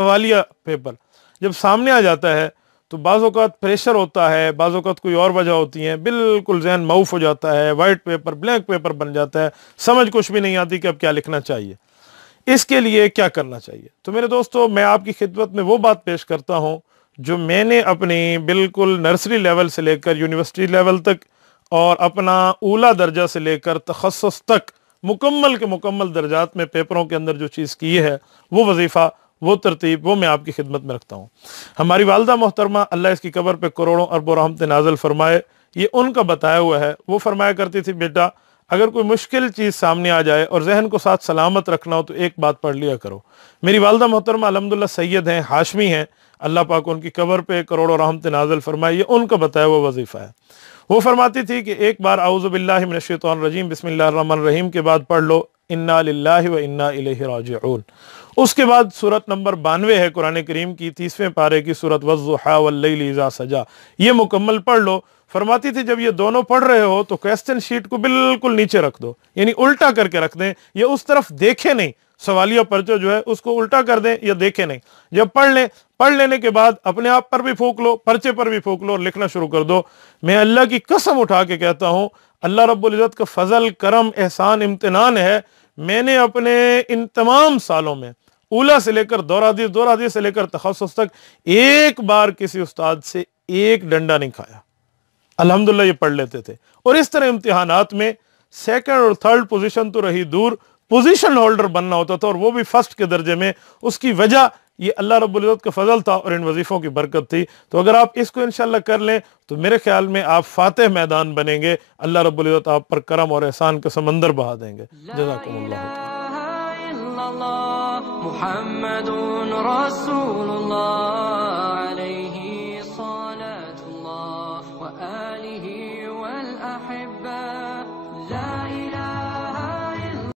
سوالیہ paper جب سامنے آ جاتا ہے تو بعض اوقات پریشر ہوتا ہے، بعض اوقات کوئی اور وجہ ہوتی ہیں، بالکل ذہن معوف ہو جاتا ہے، وائٹ پیپر بلینک پیپر بن جاتا ہے، سمجھ کچھ بھی نہیں آتی کہ اب کیا لکھنا چاہیے۔ اس کے لیے کیا کرنا چاہیے؟ تو میرے دوستو، میں آپ کی خدمت میں وہ بات پیش کرتا ہوں جو میں نے اپنی بالکل نرسری لیول سے لے کر یونیورسٹی لیول تک اور اپنا اولا درجہ سے لے کر تخصص تک مکمل کے مکمل درجات میں پیپروں کے اندر جو چیز کی ہے، وہ وظیفہ، وہ ترتیب، وہ میں آپ کی خدمت میں رکھتا ہوں۔ ہماری والدہ محترمہ، اللہ اس کی قبر پہ کروڑوں اربوں رحمتیں نازل فرمائے، یہ ان کا بتایا ہوا ہے۔ وہ فرمایا کرتی تھی، بیٹا اگر کوئی مشکل چیز سامنے آ جائے اور ذہن کو ساتھ سلامت رکھنا ہو تو ایک بات پڑھ لیا کرو۔ میری والدہ محترمہ الحمدللہ سید ہیں، ہاشمی ہیں، اللہ پاک ان کی قبر پہ کروڑوں رحمت نازل فرمائے، یہ ان کا بتایا ہوا وظیفہ ہے۔ وہ فرماتی تھی کہ ایک بار اعوذ باللہ من الشیطان الرجیم بسم اللہ الرحمن الرحیم کے بعد پڑھ لو انا للہ و انا الیہ راجعون۔ اس کے بعد سورت نمبر 92 ہے قرآن کریم کی 30ویں پارے کی سورت والضحیٰ واللیل اذا سجا، یہ مکمل پڑھ لو۔ فرماتی تھی جب یہ دونوں پڑھ رہے ہو تو کویسچن شیٹ کو بالکل نیچے رکھ دو، یعنی الٹا کر کے رکھ دیں، یہ اس طرف دیکھے نہیں، سوالیہ پرچہ جو ہے اس کو الٹا کر دیں یا دیکھے نہیں۔ جب پڑھ لیں، پڑھ لینے کے بعد اپنے آپ پر بھی پھونک لو، پرچے پر بھی پھونک لو اور لکھنا شروع کر دو۔ میں اللہ کی قسم اٹھا کے کہتا ہوں، اللہ رب العزت کا فضل، کرم، احسان، امتنان ہے، میں نے اپنے ان تمام سالوں میں اولا سے لے کر دور حدیث، دور حدیث سے لے کر تخصص تک ایک بار کسی استاد سے ایک ڈنڈا نہیں کھایا۔ الحمدللہ یہ پڑھ لیتے تھے، اور اس طرح امتحانات میں سیکنڈ اور تھرڈ پوزیشن تو رہی دور، پوزیشن ہولڈر بننا ہوتا تھا، اور وہ بھی فرسٹ کے درجے میں۔ اس کی وجہ یہ اللہ رب العزت کا فضل تھا اور ان وظیفوں کی برکت تھی۔ تو اگر آپ اس کو انشاءاللہ کر لیں تو میرے خیال میں آپ فاتح میدان بنیں گے، اللہ رب العزت آپ پر کرم اور احسان کا سمندر بہا دیں گے۔ جزاکم اللہ تعالی۔ محمد رسول اللہ علیہ صلاة اللہ وآلہ والأحبہ